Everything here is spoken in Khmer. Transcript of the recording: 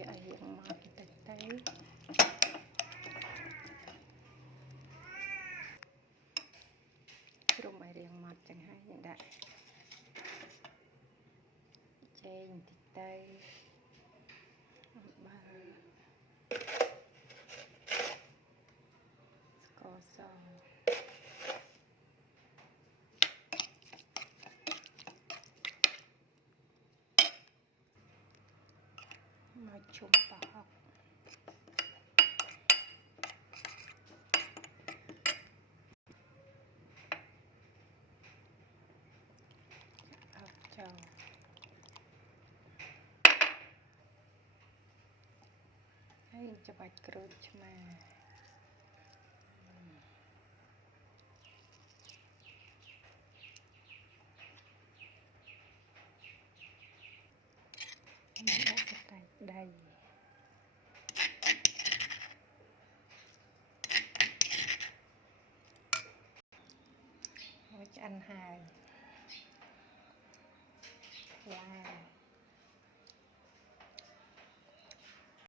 វាឲ្យរៀងមកបន្តិចទៅជ្រុំឲ្យរៀងមកចឹងហើយយើងដាក់ចេងបន្តិចទៅអំបិលស្ករសមកជុំប្រហុកចូលហើយច្បាច់ក្រូចឆ្មាដាក់សកាច់ដីហើយឆ្អិនហើយខ្លាំង